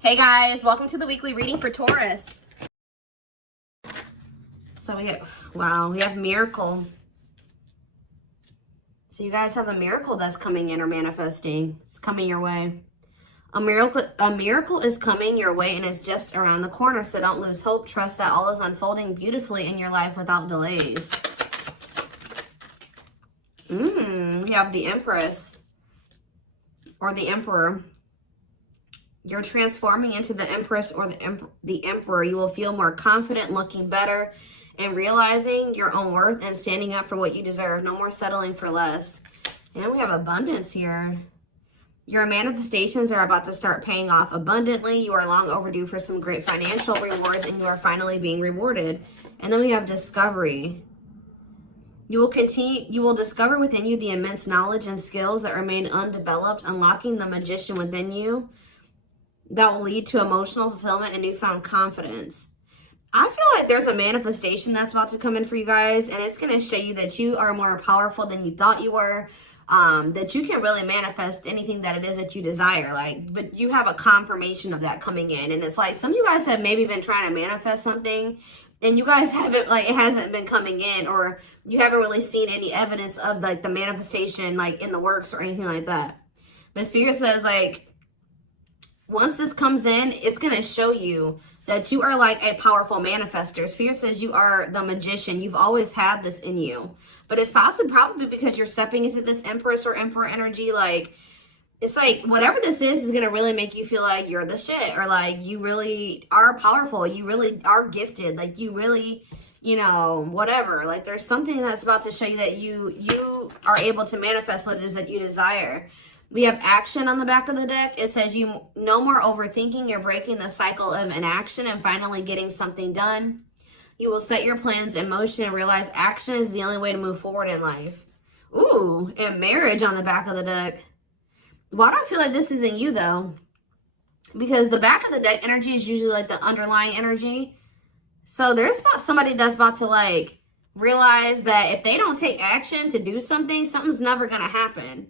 Hey guys, welcome to the weekly reading for Taurus. So we have miracle. So you guys have a miracle that's coming in or manifesting. It's coming your way. A miracle is coming your way and it's just around the corner. So don't lose hope. Trust that all is unfolding beautifully in your life without delays. We have the Empress or the Emperor. You're transforming into the Empress or the Emperor. You will feel more confident, looking better, and realizing your own worth and standing up for what you deserve. No more settling for less. And we have abundance here. Your manifestations are about to start paying off abundantly. You are long overdue for some great financial rewards, and you are finally being rewarded. And then we have discovery. You will discover within you the immense knowledge and skills that remain undeveloped, unlocking the magician within you. That will lead to emotional fulfillment and newfound confidence. I feel like there's a manifestation that's about to come in for you guys, and it's going to show you that you are more powerful than you thought you were, that you can really manifest anything that it is that you desire. But you have a confirmation of that coming in, and it's like some of you guys have maybe been trying to manifest something, and you guys haven't, it hasn't been coming in, or you haven't really seen any evidence of the manifestation in the works or anything like that. But Spirit says once this comes in, it's going to show you that you are a powerful manifester. Spirit says you are the magician. You've always had this in you. But it's probably because you're stepping into this Empress or Emperor energy. It's whatever this is going to really make you feel like you're the shit. Or you really are powerful. You really are gifted. You really, whatever. There's something that's about to show you that you are able to manifest what it is that you desire. We have action on the back of the deck. It says you no more overthinking. You're breaking the cycle of inaction and finally getting something done. You will set your plans in motion and realize action is the only way to move forward in life. Ooh, and marriage on the back of the deck. Why do I feel like this isn't you though? Because the back of the deck energy is usually the underlying energy. So there's somebody that's about to realize that if they don't take action to do something, something's never going to happen.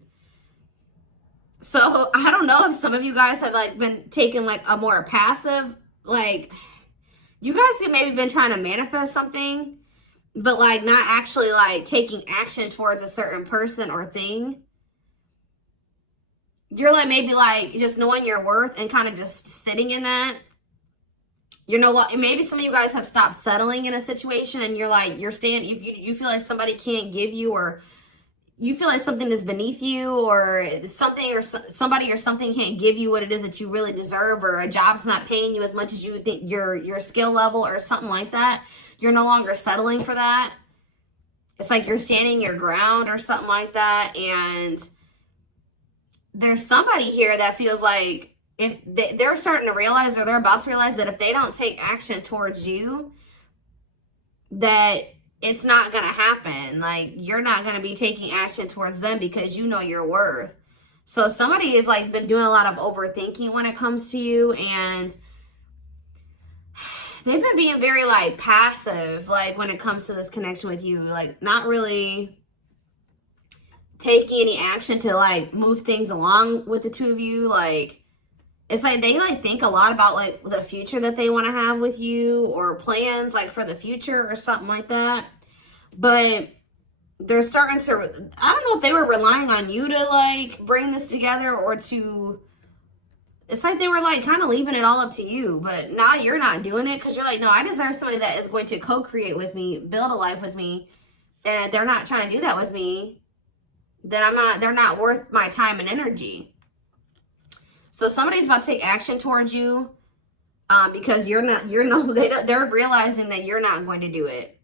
So I don't know if some of you guys have been taking a more passive, you guys have maybe been trying to manifest something, but not actually taking action towards a certain person or thing. You're maybe just knowing your worth and kind of just sitting in that. You know what? Maybe some of you guys have stopped settling in a situation and you're staying, you feel like somebody can't give you, or you feel like something is beneath you, or something or somebody or something can't give you what it is that you really deserve, or a job's not paying you as much as you think your skill level or something like that. You're no longer settling for that. It's you're standing your ground or something like that. And there's somebody here that feels like if they're starting to realize, or they're about to realize, that if they don't take action towards you, that it's not going to happen. You're not going to be taking action towards them because you know your worth. So somebody has been doing a lot of overthinking when it comes to you, and they've been being very passive when it comes to this connection with you, not really taking any action to move things along with the two of you. It's they think a lot about the future that they want to have with you, or plans for the future or something like that. But they're starting to, I don't know if they were relying on you to bring this together, or to, it's they were kind of leaving it all up to you. But now you're not doing it because you're no, I deserve somebody that is going to co-create with me, build a life with me. And if they're not trying to do that with me, then they're not worth my time and energy. So somebody's about to take action towards you because they're realizing that you're not going to do it.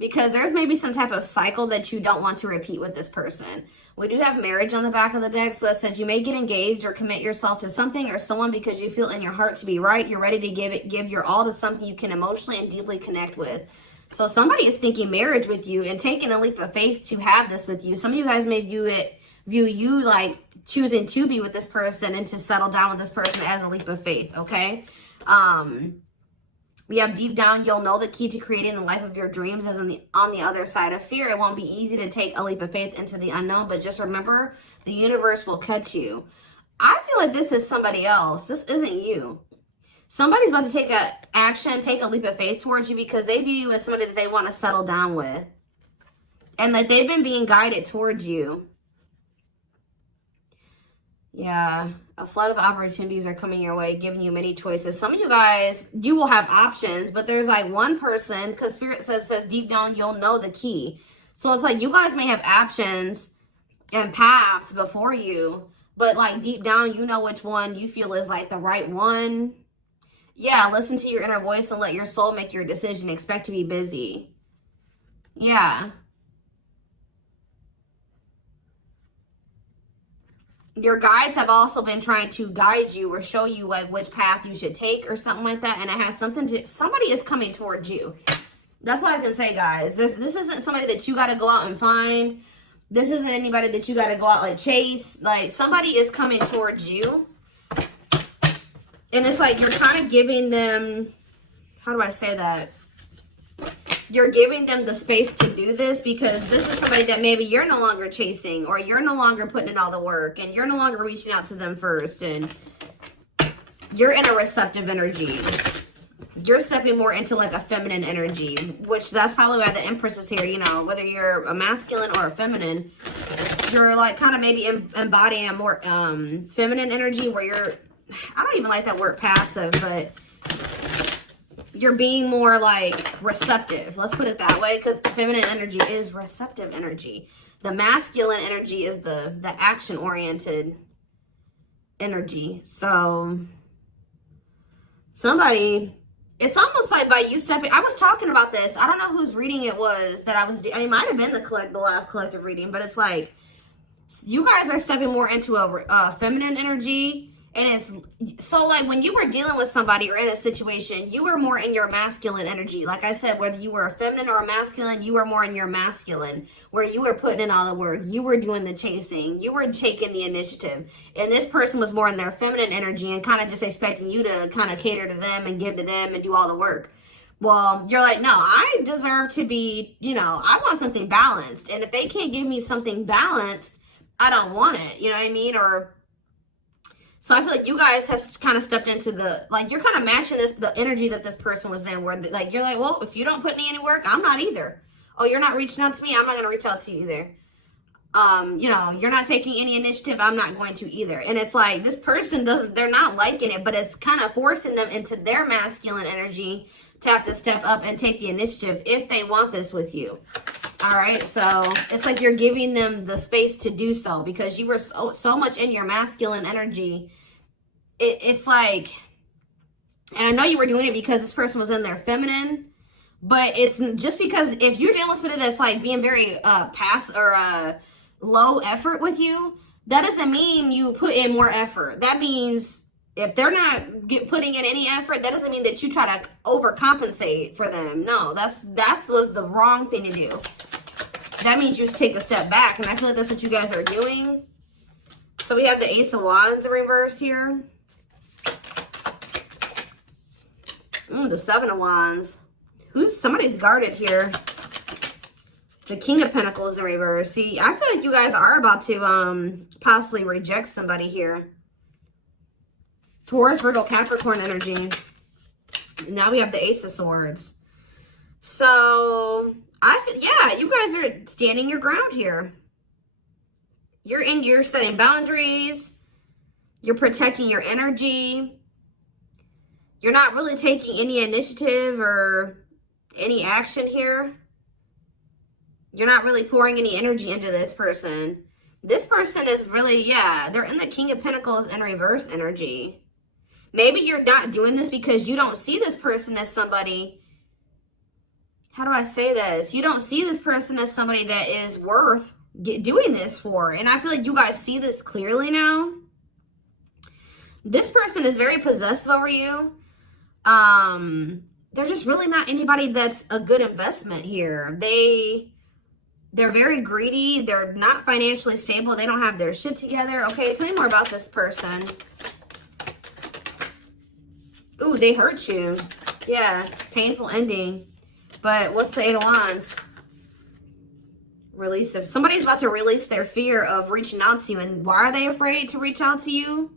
Because there's maybe some type of cycle that you don't want to repeat with this person. We do have marriage on the back of the deck. So it says you may get engaged or commit yourself to something or someone because you feel in your heart to be right. You're ready to give your all to something you can emotionally and deeply connect with. So somebody is thinking marriage with you and taking a leap of faith to have this with you. Some of you guys may view you choosing to be with this person and to settle down with this person as a leap of faith, okay? We have deep down, you'll know the key to creating the life of your dreams is on the other side of fear. It won't be easy to take a leap of faith into the unknown, but just remember, the universe will catch you. I feel like this is somebody else. This isn't you. Somebody's about to take a action, take a leap of faith towards you because they view you as somebody that they want to settle down with. And that they've been being guided towards you. Yeah, a flood of opportunities are coming your way, giving you many choices. Some of you guys, you will have options, but there's like one person, because Spirit says deep down, you'll know the key. So it's like you guys may have options and paths before you, but like deep down, you know which one you feel is like the right one. Yeah, listen to your inner voice and let your soul make your decision. Expect to be busy. Yeah. Your guides have also been trying to guide you or show you like which path you should take or something like that. And it has something to, somebody is coming towards you. That's what I can say, guys. This isn't somebody that you got to go out and find. This isn't anybody that you got to go out like chase. Like somebody is coming towards you. And it's like you're kind of giving them, how do I say that? You're giving them the space to do this because this is somebody that maybe you're no longer chasing or you're no longer putting in all the work and you're no longer reaching out to them first and you're in a receptive energy. You're stepping more into like a feminine energy, which that's probably why the Empress is here. You know, whether you're a masculine or a feminine, you're like kind of maybe embodying a more feminine energy where you're, I don't even like that word passive, but you're being more like receptive. Let's put it that way, because feminine energy is receptive energy. The masculine energy is the action-oriented energy. So somebody, it's almost like by you stepping, I was talking about this. I don't know whose reading it was that I was, it might have been the last collective reading, but it's like you guys are stepping more into a feminine energy. And it's so like when you were dealing with somebody or in a situation, you were more in your masculine energy. Like I said, whether you were a feminine or a masculine, you were more in your masculine, where you were putting in all the work. You were doing the chasing. You were taking the initiative. And this person was more in their feminine energy and kind of just expecting you to kind of cater to them and give to them and do all the work. Well, you're like, no, I deserve to be, you know, I want something balanced. And if they can't give me something balanced, I don't want it. You know what I mean? Or so I feel like you guys have kind of stepped into the, like, you're kind of matching the energy that this person was in, where, like, you're like, well, if you don't put in any work, I'm not either. Oh, you're not reaching out to me? I'm not going to reach out to you either. You know, you're not taking any initiative, I'm not going to either. And it's like, this person they're not liking it, but it's kind of forcing them into their masculine energy to have to step up and take the initiative if they want this with you. All right, so it's like you're giving them the space to do so because you were so much in your masculine energy. It's like, and I know you were doing it because this person was in their feminine, but it's just because if you're dealing with somebody that's like being very low effort with you, that doesn't mean you put in more effort. That means if they're not putting in any effort, that doesn't mean that you try to overcompensate for them. No, that was the wrong thing to do. That means you just take a step back, and I feel like that's what you guys are doing. So we have the Ace of Wands in reverse here. The Seven of Wands. Somebody's guarded here. The King of Pentacles in reverse. See, I feel like you guys are about to possibly reject somebody here. Taurus, Virgo, Capricorn energy. Now we have the Ace of Swords. So yeah, you guys are standing your ground here. You're setting boundaries. You're protecting your energy. You're not really taking any initiative or any action here. You're not really pouring any energy into this person. This person is really, yeah, they're in the King of Pentacles in reverse energy. Maybe you're not doing this because you don't see this person as somebody, how do I say this? You don't see this person as somebody that is worth doing this for. And I feel like you guys see this clearly now. This person is very possessive over you. They're just really not anybody that's a good investment here. They're very greedy. They're not financially stable. They don't have their shit together. Okay, tell me more about this person. Ooh, they hurt you. Yeah, painful ending. But what's the Eight of Wands? Release of somebody's about to release their fear of reaching out to you. And why are they afraid to reach out to you?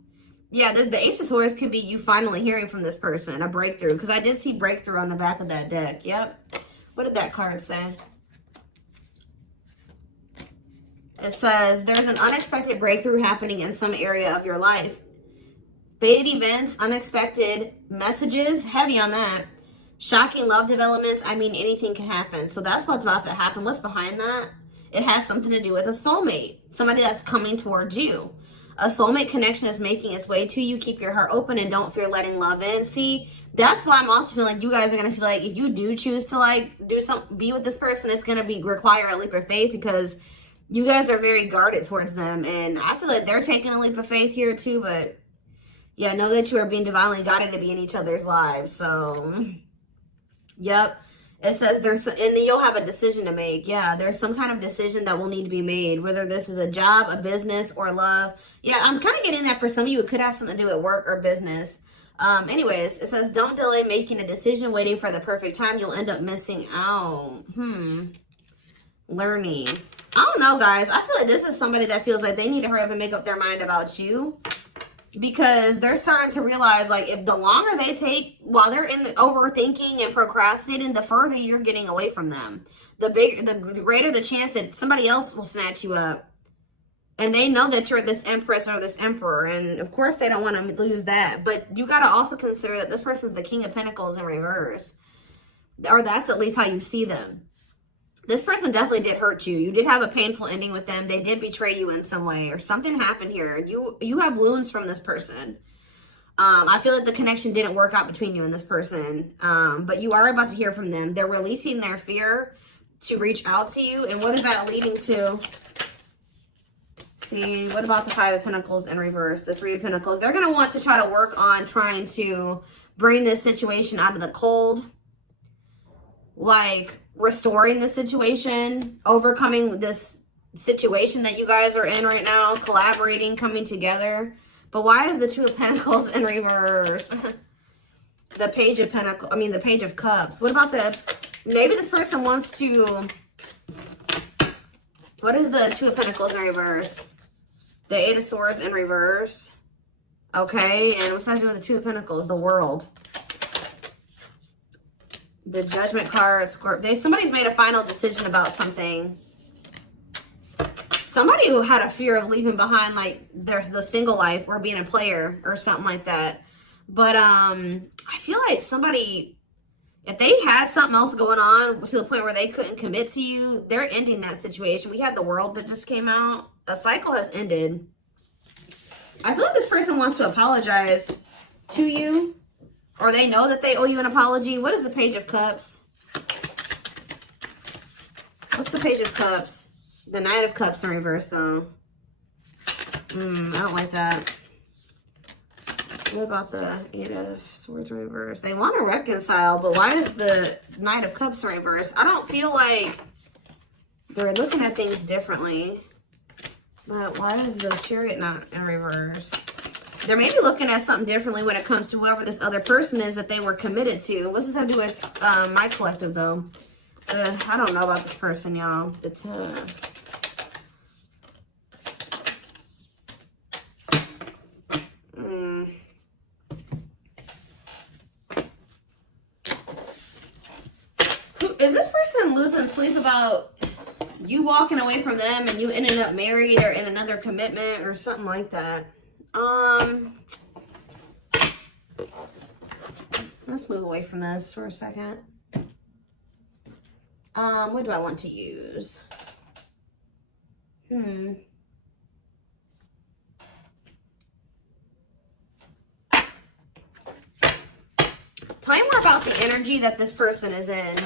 Yeah, the Ace of Swords could be you finally hearing from this person, a breakthrough. Because I did see breakthrough on the back of that deck. Yep. What did that card say? It says, there's an unexpected breakthrough happening in some area of your life. Fated events, unexpected messages, heavy on that. Shocking love developments, I mean, anything can happen. So that's what's about to happen. What's behind that? It has something to do with a soulmate. Somebody that's coming towards you. A soulmate connection is making its way to you. Keep your heart open and don't fear letting love in. See, that's why I'm also feeling like you guys are going to feel like if you do choose to like do something, be with this person, it's going to require a leap of faith because you guys are very guarded towards them. And I feel like they're taking a leap of faith here too. But yeah, know that you are being divinely guided to be in each other's lives. So, yep. It says there's, and then you'll have a decision to make. Yeah, there's some kind of decision that will need to be made, whether this is a job, a business, or love. Yeah, I'm kind of getting that for some of you. It could have something to do with work or business. Anyways, it says don't delay making a decision, waiting for the perfect time. You'll end up missing out. Learning. I don't know, guys. I feel like this is somebody that feels like they need to hurry up and make up their mind about you. Because they're starting to realize, like, if the longer they take while they're in the overthinking and procrastinating, the further you're getting away from them. The greater the chance that somebody else will snatch you up. And they know that you're this empress or this emperor. And, of course, they don't want to lose that. But you got to also consider that this person's the King of Pentacles in reverse. Or that's at least how you see them. This person definitely did hurt you. You did have a painful ending with them. They did betray you in some way or something happened here. You have wounds from this person. I feel like the connection didn't work out between you and this person. But you are about to hear from them. They're releasing their fear to reach out to you. And what is that leading to? See, what about the Five of Pentacles in reverse? The Three of Pentacles. They're going to want to try to work on trying to bring this situation out of the cold. Like restoring the situation, overcoming this situation that you guys are in right now, collaborating, coming together. But why is the Two of Pentacles in reverse? The Page of Pentacles, I mean the Page of Cups. What about maybe this person wants to, what is the Two of Pentacles in reverse? The Eight of Swords in reverse. Okay, and what's that to do with the Two of Pentacles? The World. The Judgment card, Scorpio. Somebody's made a final decision about something. Somebody who had a fear of leaving behind, like, there's the single life or being a player or something like that. But I feel like somebody, if they had something else going on to the point where they couldn't commit to you, they're ending that situation. We had the World that just came out. A cycle has ended. I feel like this person wants to apologize to you. Or they know that they owe you an apology. What is the Page of Cups? What's the Page of Cups? The Knight of Cups in reverse, though. I don't like that. What about the Eight of Swords in reverse? They want to reconcile, but why is the Knight of Cups in reverse? I don't feel like they're looking at things differently. But why is the Chariot not in reverse? They're maybe looking at something differently when it comes to whoever this other person is that they were committed to. What's this have to do with my collective, though? I don't know about this person, y'all. Is this person losing sleep about you walking away from them and you ending up married or in another commitment or something like that? Let's move away from this for a second. What do I want to use? Tell me more about the energy that this person is in.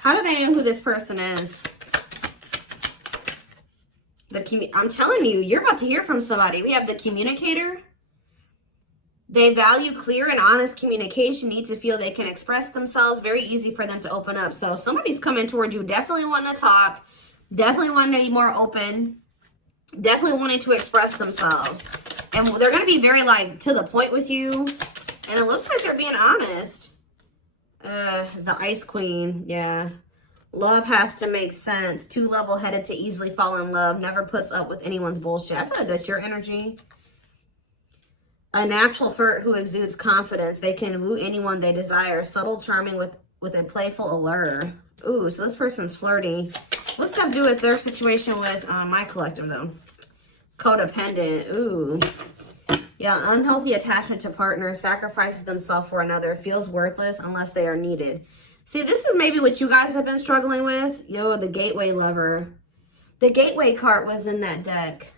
How do they know who this person is? I'm telling you, you're about to hear from somebody. We have the Communicator. They value clear and honest communication, need to feel they can express themselves. Very easy for them to open up. So somebody's coming toward you, definitely wanting to talk, definitely wanting to be more open, definitely wanting to express themselves. And they're going to be very, like, to the point with you. And it looks like they're being honest. The Ice Queen, yeah. Love has to make sense. Too level-headed to easily fall in love. Never puts up with anyone's bullshit. I feel like that's your energy. A natural flirt who exudes confidence. They can woo anyone they desire. Subtle, charming with a playful allure. Ooh, so this person's flirty. What's that do with their situation with my collective, though? Codependent. Ooh. Yeah, unhealthy attachment to partner. Sacrifices themselves for another. Feels worthless unless they are needed. See, this is maybe what you guys have been struggling with. Yo, the gateway lover. The gateway card was in that deck,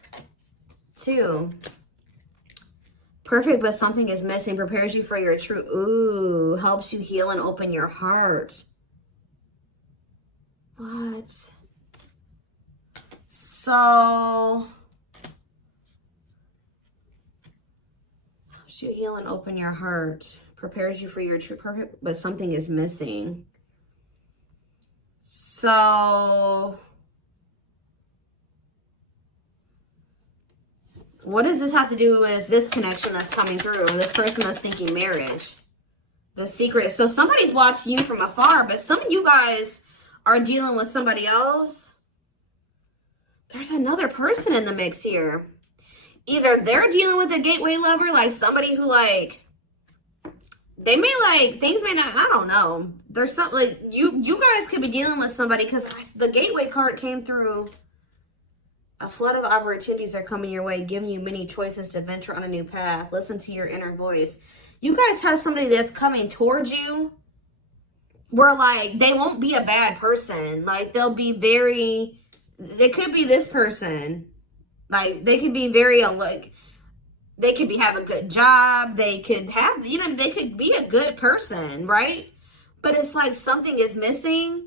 too. Perfect, but something is missing. Prepares you for your true... Ooh, helps you heal and open your heart. What? So... helps you heal and open your heart. Prepares you for your true... Perfect, but something is missing. So... what does this have to do with this connection that's coming through? This person that's thinking marriage. The secret. So somebody's watching you from afar, but some of you guys are dealing with somebody else. There's another person in the mix here. Either they're dealing with a gateway lover, like somebody who like, they may like, things may not, I don't know. There's something like, you guys could be dealing with somebody because the gateway card came through. A flood of opportunities are coming your way, giving you many choices to venture on a new path. Listen to your inner voice. You guys have somebody that's coming towards you where, like, they won't be a bad person. Like, they'll be very... they could be this person. Like, they could be very, like... they could have a good job. They could have... you know, they could be a good person, right? But it's like something is missing.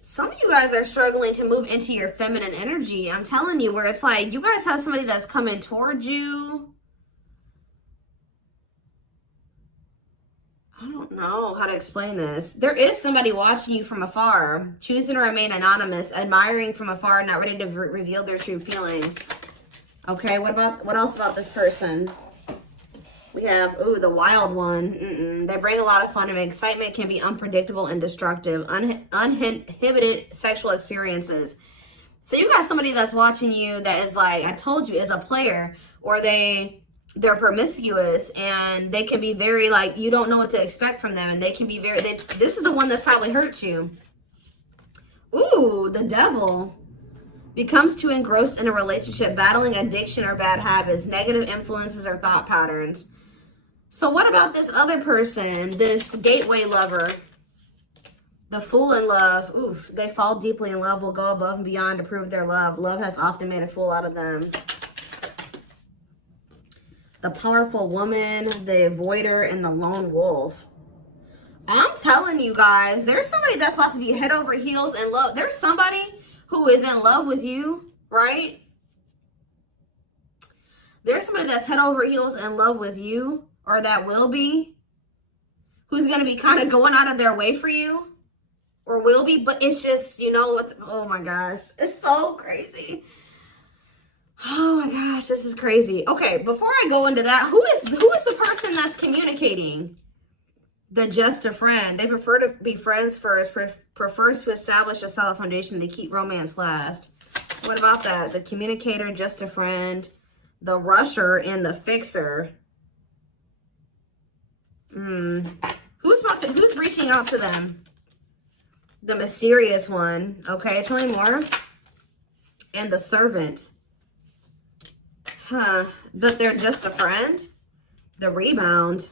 Some of you guys are struggling to move into your feminine energy. I'm telling you, where it's like you guys have somebody that's coming towards you. I don't know how to explain this. There is somebody watching you from afar, choosing to remain anonymous, admiring from afar, not ready to reveal their true feelings. Okay, what else about this person? We have, ooh, the wild one. They bring a lot of fun and excitement, can be unpredictable and destructive. Uninhibited sexual experiences. So you got somebody that's watching you that is like, I told you, is a player. Or they're promiscuous and they can be very like, you don't know what to expect from them. And they can be very, this is the one that's probably hurt you. Ooh, the devil. Becomes too engrossed in a relationship, battling addiction or bad habits, negative influences or thought patterns. So what about this other person, this gateway lover, the fool in love? Oof, they fall deeply in love, will go above and beyond to prove their love. Love has often made a fool out of them. The powerful woman, the avoider, and the lone wolf. I'm telling you guys, there's somebody that's about to be head over heels in love. There's somebody who is in love with you, right? There's somebody that's head over heels in love with you, or that will be, who's going to be kind of going out of their way for you, or will be, but it's just, you know, oh my gosh, it's so crazy. Oh my gosh, this is crazy. Okay, before I go into that, who is the person that's communicating? The just a friend. They prefer to be friends first, prefers to establish a solid foundation. They keep romance last. What about that? The communicator, just a friend, the rusher, and the fixer. Who's reaching out to them? The mysterious one. Okay, tell me more. And the servant. Huh. But they're just a friend. The rebound.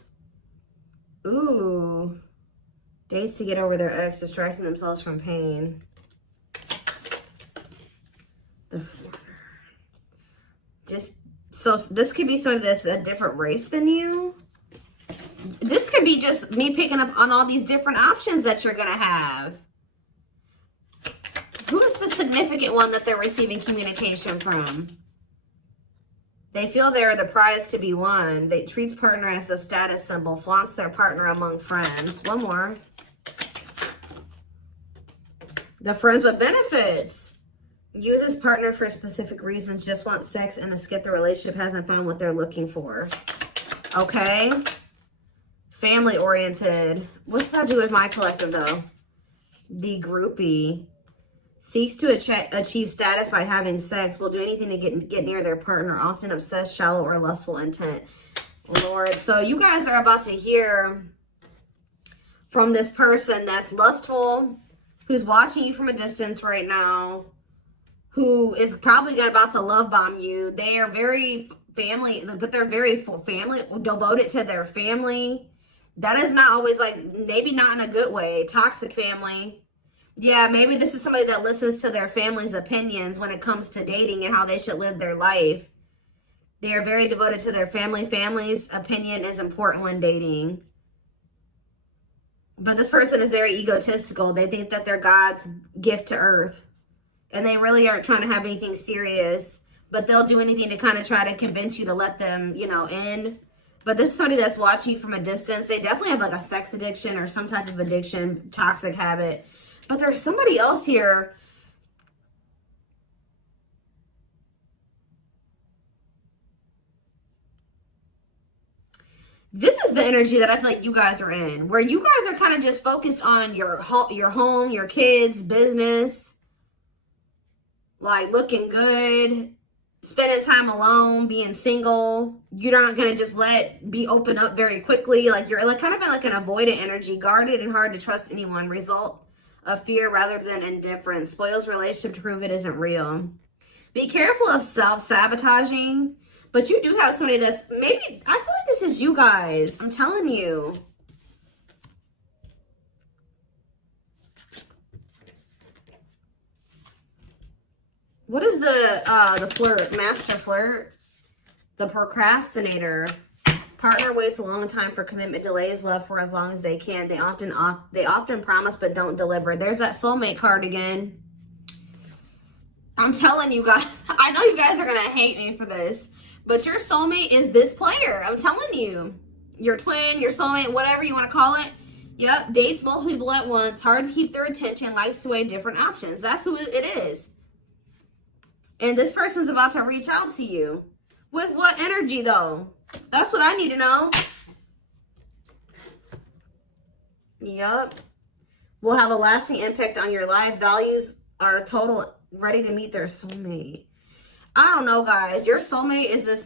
Ooh. Dates to get over their ex, distracting themselves from pain. The foreigner. So this could be somebody that's a different race than you. This could be just me picking up on all these different options that you're going to have. Who is the significant one that they're receiving communication from? They feel they're the prize to be won. They treat partner as a status symbol, flaunts their partner among friends. One more. The friends with benefits. Uses partner for specific reasons, just wants sex and to skip the relationship, hasn't found what they're looking for. Okay. Family oriented. What's that do with my collective though? The groupie. Seeks to achieve status by having sex. Will do anything to get near their partner. Often obsessed, shallow, or lustful intent. Lord. So you guys are about to hear from this person that's lustful, who's watching you from a distance right now, who is probably about to love bomb you. They are very family, but they're very family, devoted to their family. That is not always like, maybe not in a good way. Toxic family. Yeah, maybe this is somebody that listens to their family's opinions when it comes to dating and how they should live their life. They are very devoted to their family. Family's opinion is important when dating. But this person is very egotistical. They think that they're God's gift to earth. And they really aren't trying to have anything serious. But they'll do anything to kind of try to convince you to let them, you know, in. But this is somebody that's watching you from a distance. They definitely have like a sex addiction or some type of addiction, toxic habit. But there's somebody else here. This is the energy that I feel like you guys are in, where you guys are kind of just focused on your home, your kids, business, like looking good, spending time alone, being single. You're not going to just be open up very quickly. Like you're like kind of in like an avoidant energy, guarded and hard to trust anyone. Result of fear rather than indifference. Spoils relationship to prove it isn't real. Be careful of self-sabotaging. But you do have somebody that's maybe, I feel like this is you guys. I'm telling you. What is the flirt? Master flirt? The procrastinator. Partner waits a long time for commitment, delays love for as long as they can. They often promise but don't deliver. There's that soulmate card again. I'm telling you guys, I know you guys are going to hate me for this. But your soulmate is this player. I'm telling you. Your twin, your soulmate, whatever you want to call it. Yep. Dates multiple people at once. Hard to keep their attention. Likes to weigh different options. That's who it is. And this person's about to reach out to you. With what energy, though? That's what I need to know. Yep. Will have a lasting impact on your life. Values are total, ready to meet their soulmate. I don't know, guys. Your soulmate is this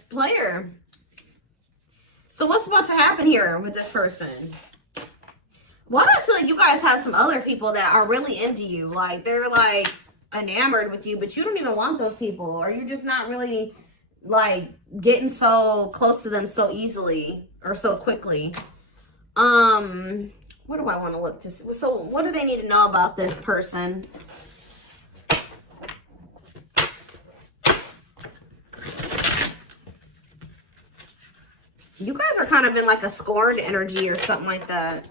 player. So what's about to happen here with this person? Why do I feel like you guys have some other people that are really into you? Like, they're, like, enamored with you, but you don't even want those people. Or you're just not really, like, getting so close to them so easily or so quickly. What do I want to look to see? So what do they need to know about this person? You guys are kind of in like a scorned energy or something like that.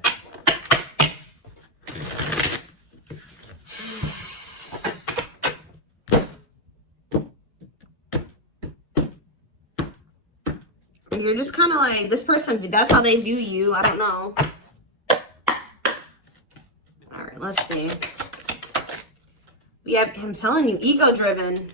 You're just kind of like, this person, that's how they view you. I don't know. All right, let's see. We have, I'm telling you, ego-driven.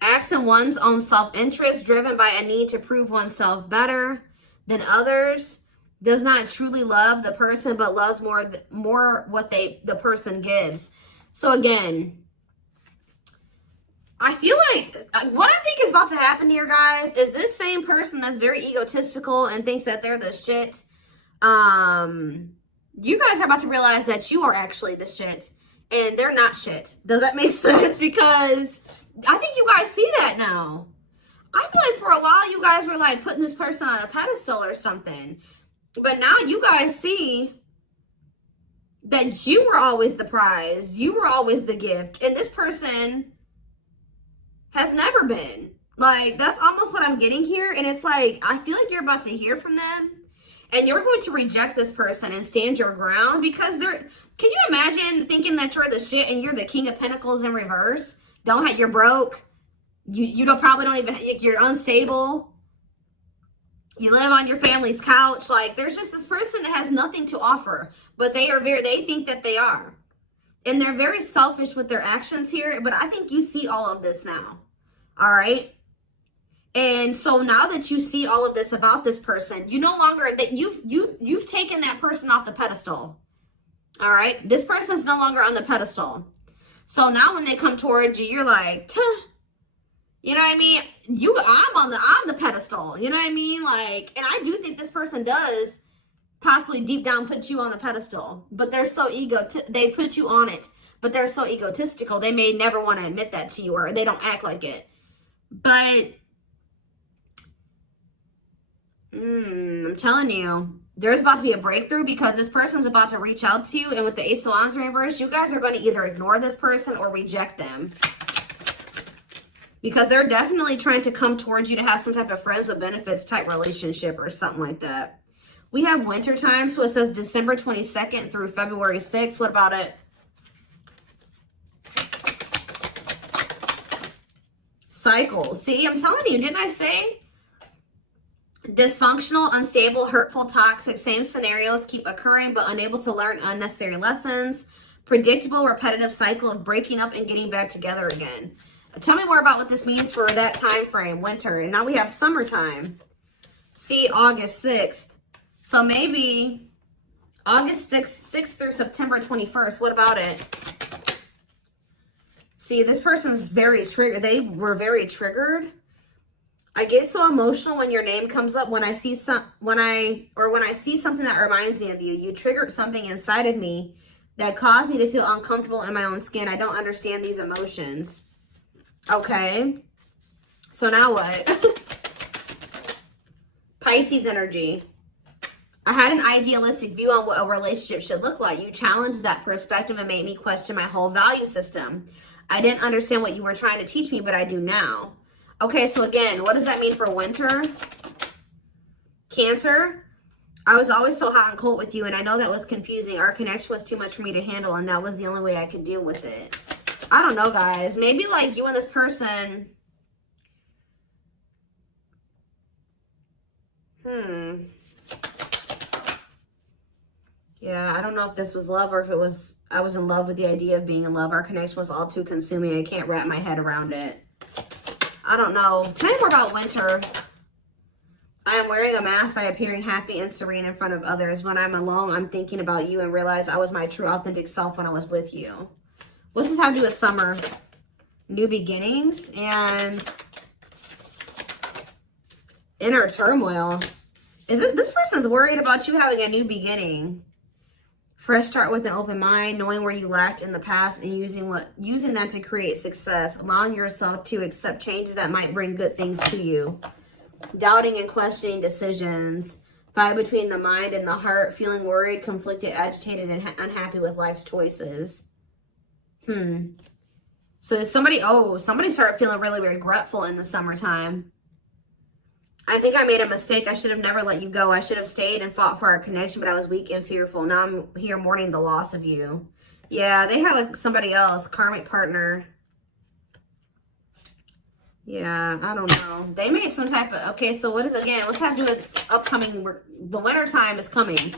Acts in one's own self-interest, driven by a need to prove oneself better than others, does not truly love the person, but loves more what the person gives. So again, I feel like what I think is about to happen here, guys, is this same person that's very egotistical and thinks that they're the shit. You guys are about to realize that you are actually the shit, and they're not shit. Does that make sense? Because I think you guys see that now. I feel like for a while you guys were like putting this person on a pedestal or something. But now you guys see that you were always the prize. You were always the gift. And this person has never been. Like, that's almost what I'm getting here. And it's like, I feel like you're about to hear from them. And you're going to reject this person and stand your ground. Because they're, can you imagine thinking that you're the shit and you're the King of Pentacles in reverse? You're broke. You probably don't even, you're unstable. You live on your family's couch. Like, there's just this person that has nothing to offer, but they think that they are. And they're very selfish with their actions here, but I think you see all of this now. All right? And so now that you see all of this about this person, you no longer, that you've taken that person off the pedestal. All right? This person's no longer on the pedestal. So now when they come towards you, you're like, tuh. You know what I mean? I'm the pedestal. You know what I mean? Like, and I do think this person does possibly deep down put you on the pedestal, but they're so they put you on it, but they're so egotistical, they may never want to admit that to you, or they don't act like it. But I'm telling you, there's about to be a breakthrough, because this person's about to reach out to you, and with the Ace of Wands in reverse, you guys are going to either ignore this person or reject them, because they're definitely trying to come towards you to have some type of friends with benefits type relationship or something like that. We have winter time, so it says December 22nd through February 6th. What about it? Cycles. See, I'm telling you, didn't I say? Dysfunctional, unstable, hurtful, toxic, same scenarios keep occurring but unable to learn unnecessary lessons. Predictable, repetitive cycle of breaking up and getting back together again. Tell me more about what this means for that time frame, winter. And now we have summertime. See, August 6th. So maybe August 6th through September 21st. What about it? See, this person's very triggered. They were very triggered. I get so emotional when your name comes up. When I see something that reminds me of you. You triggered something inside of me that caused me to feel uncomfortable in my own skin. I don't understand these emotions. Okay. So now what? Pisces energy. I had an idealistic view on what a relationship should look like. You challenged that perspective and made me question my whole value system. I didn't understand what you were trying to teach me, but I do now. Okay, so again, what does that mean for winter? Cancer. I was always so hot and cold with you, and I know that was confusing. Our connection was too much for me to handle, and that was the only way I could deal with it. I don't know, guys. Maybe like you and this person. Yeah, I don't know if this was love or if it was, I was in love with the idea of being in love. Our connection was all too consuming. I can't wrap my head around it. I don't know. Tell me more about winter. I am wearing a mask by appearing happy and serene in front of others. When I'm alone, I'm thinking about you and realize I was my true authentic self when I was with you. What's this have to do with summer? New beginnings and inner turmoil. Is it this person's worried about you having a new beginning? Fresh start with an open mind, knowing where you lacked in the past and using that to create success. Allowing yourself to accept changes that might bring good things to you. Doubting and questioning decisions. Fight between the mind and the heart. Feeling worried, conflicted, agitated, and unhappy with life's choices. So somebody started feeling really regretful in the summertime. I think I made a mistake. I should have never let you go. I should have stayed and fought for our connection, but I was weak and fearful. Now I'm here mourning the loss of you. Yeah, they had like somebody else, karmic partner. Yeah, I don't know. They made some type of, okay, so what is, again, what's that have to do with upcoming, the winter time is coming.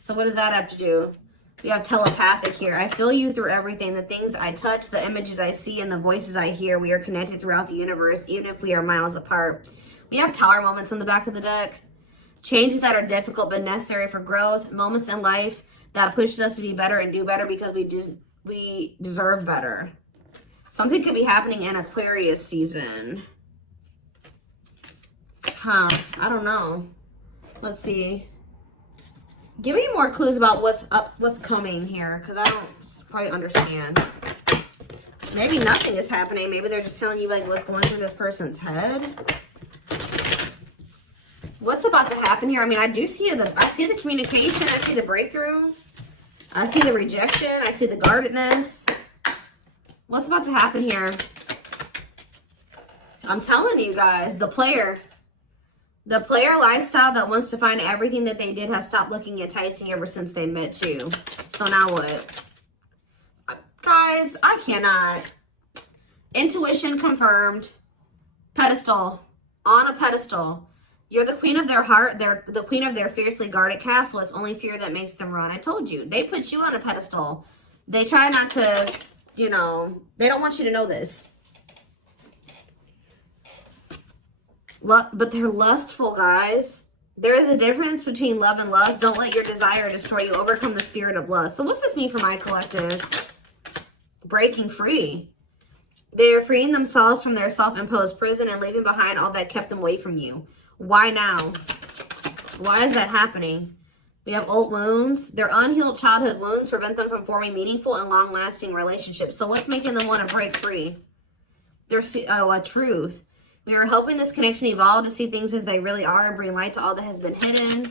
So what does that have to do? We have telepathic here. I feel you through everything. The things I touch, the images I see, and the voices I hear. We are connected throughout the universe, even if we are miles apart. We have tower moments on the back of the deck. Changes that are difficult but necessary for growth. Moments in life that pushes us to be better and do better because we deserve better. Something could be happening in Aquarius season. I don't know. Let's see. Give me more clues about what's coming here, because I don't quite understand. Maybe nothing is happening. Maybe they're just telling you like what's going through this person's head. What's about to happen here? I mean, I see the communication. I see the breakthrough. I see the rejection. I see the guardedness. What's about to happen here? I'm telling you guys, the player lifestyle that wants to find everything that they did has stopped looking enticing ever since they met you. So now what? Guys, I cannot. Intuition confirmed. Pedestal. On a pedestal. You're the queen of their heart. They're the queen of their fiercely guarded castle. It's only fear that makes them run. I told you. They put you on a pedestal. They try not to, you know, they don't want you to know this. But they're lustful, guys. There is a difference between love and lust. Don't let your desire destroy you. Overcome the spirit of lust. So what's this mean for my collective? Breaking free. They are freeing themselves from their self-imposed prison and leaving behind all that kept them away from you. Why now? Why is that happening? We have old wounds. Their unhealed childhood wounds prevent them from forming meaningful and long-lasting relationships. So what's making them want to break free? There's a truth. We are helping this connection evolve to see things as they really are and bring light to all that has been hidden.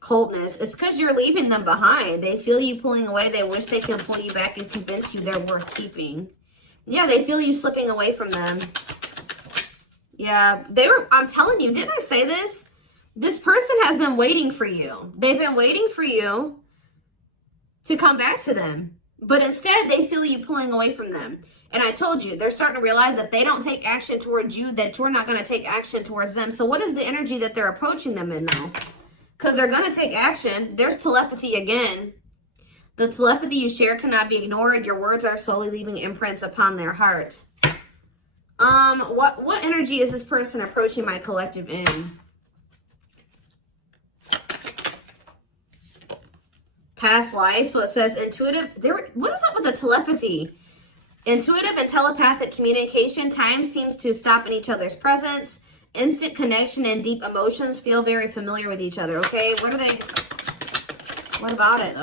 Coldness. It's because you're leaving them behind. They feel you pulling away. They wish they can pull you back and convince you they're worth keeping. Yeah, they feel you slipping away from them. Yeah, I'm telling you, didn't I say this? This person has been waiting for you. They've been waiting for you to come back to them. But instead, they feel you pulling away from them. And I told you, they're starting to realize that they don't take action towards you, that you're not going to take action towards them. So what is the energy that they're approaching them in, though? Because they're going to take action. There's telepathy again. The telepathy you share cannot be ignored. Your words are slowly leaving imprints upon their heart. What energy is this person approaching my collective in? Past life. So it says intuitive. What is up with the telepathy? Intuitive and telepathic communication. Time seems to stop in each other's presence. Instant connection and deep emotions. Feel very familiar with each other. Okay, what about it?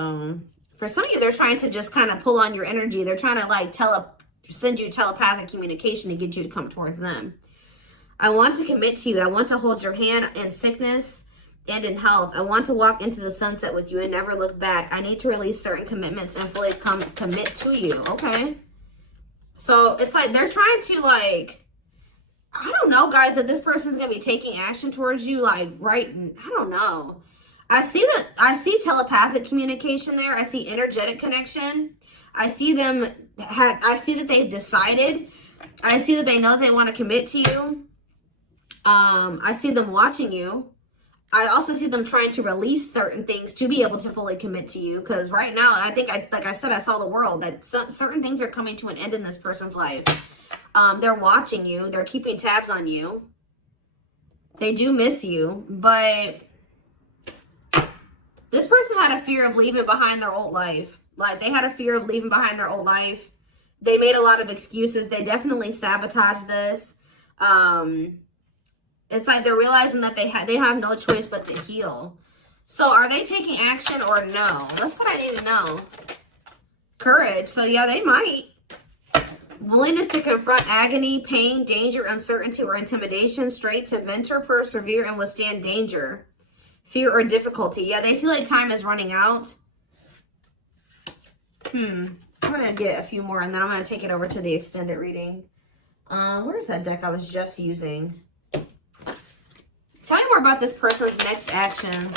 For some of you, they're trying to just kind of pull on your energy. They're trying to like send you telepathic communication to get you to come towards them. I want to commit to you. I want to hold your hand in sickness and in health. I want to walk into the sunset with you and never look back. I need to release certain commitments and fully commit to you. Okay. So it's like they're trying to like, I don't know, guys, that this person's going to be taking action towards you. Like, right. I don't know. I see telepathic communication there. I see energetic connection. I see that they've decided. I see that they know they want to commit to you. I see them watching you. I also see them trying to release certain things to be able to fully commit to you. Because right now, I think, like I said, I saw the world. That certain things are coming to an end in this person's life. They're watching you. They're keeping tabs on you. They do miss you. But this person had a fear of leaving behind their old life. Like, they had a fear of leaving behind their old life. They made a lot of excuses. They definitely sabotaged this. It's like they're realizing that they have no choice but to heal. So are they taking action or no? That's what I need to know. Courage. So yeah, they might. Willingness to confront agony, pain, danger, uncertainty, or intimidation. Straight to venture, persevere, and withstand danger. Fear or difficulty. Yeah, they feel like time is running out. I'm going to get a few more and then I'm going to take it over to the extended reading. Where's that deck I was just using? Tell me more about this person's next action.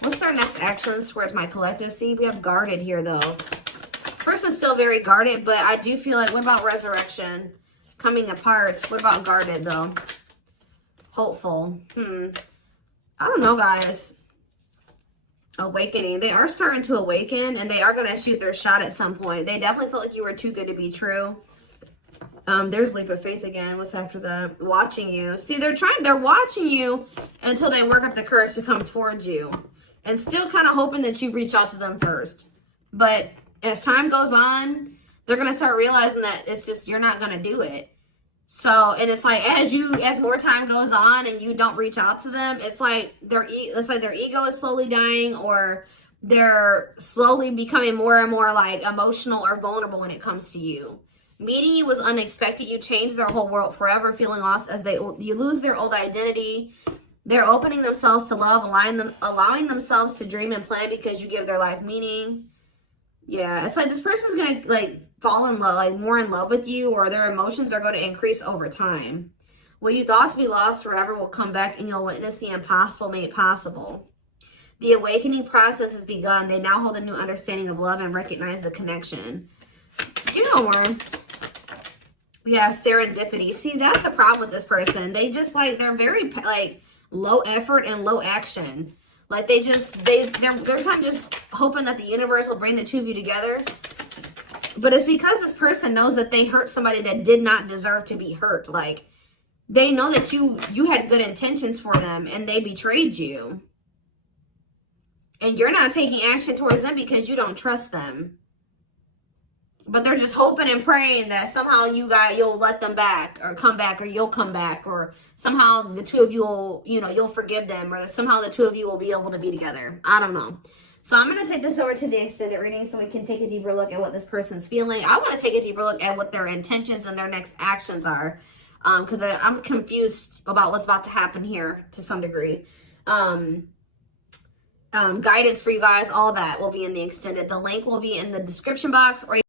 What's their next actions towards my collective? See, we have guarded here, though. Person's still very guarded, but I do feel like, what about resurrection? Coming apart. What about guarded, though? Hopeful. I don't know, guys. Awakening. They are starting to awaken, and they are going to shoot their shot at some point. They definitely felt like you were too good to be true. There's leap of faith again. What's after that? Watching you. See, they're watching you until they work up the courage to come towards you. And still kind of hoping that you reach out to them first. But as time goes on, they're going to start realizing that it's just, you're not going to do it. So, and it's like, as more time goes on and you don't reach out to them, it's like their ego is slowly dying, or they're slowly becoming more and more like emotional or vulnerable when it comes to you. Meeting you was unexpected. You changed their whole world forever, feeling lost as you lose their old identity. They're opening themselves to love, allowing themselves to dream and plan because you give their life meaning. Yeah, it's like this person's going to like fall in love, like more in love with you, or their emotions are going to increase over time. What you thought to be lost forever will come back and you'll witness the impossible made possible. The awakening process has begun. They now hold a new understanding of love and recognize the connection. You know more. We have serendipity. See, that's the problem with this person. They just like, they're very like low effort and low action. Like they're kind of just hoping that the universe will bring the two of you together. But it's because this person knows that they hurt somebody that did not deserve to be hurt. Like, they know that you had good intentions for them and they betrayed you. And you're not taking action towards them because you don't trust them. But they're just hoping and praying that somehow you'll let them back or come back, or you'll come back, or somehow the two of you will, you'll forgive them, or somehow the two of you will be able to be together. I don't know. So I'm going to take this over to the extended reading so we can take a deeper look at what this person's feeling. I want to take a deeper look at what their intentions and their next actions are. Because I'm confused about what's about to happen here to some degree. Guidance for you guys, all that will be in the extended. The link will be in the description box, or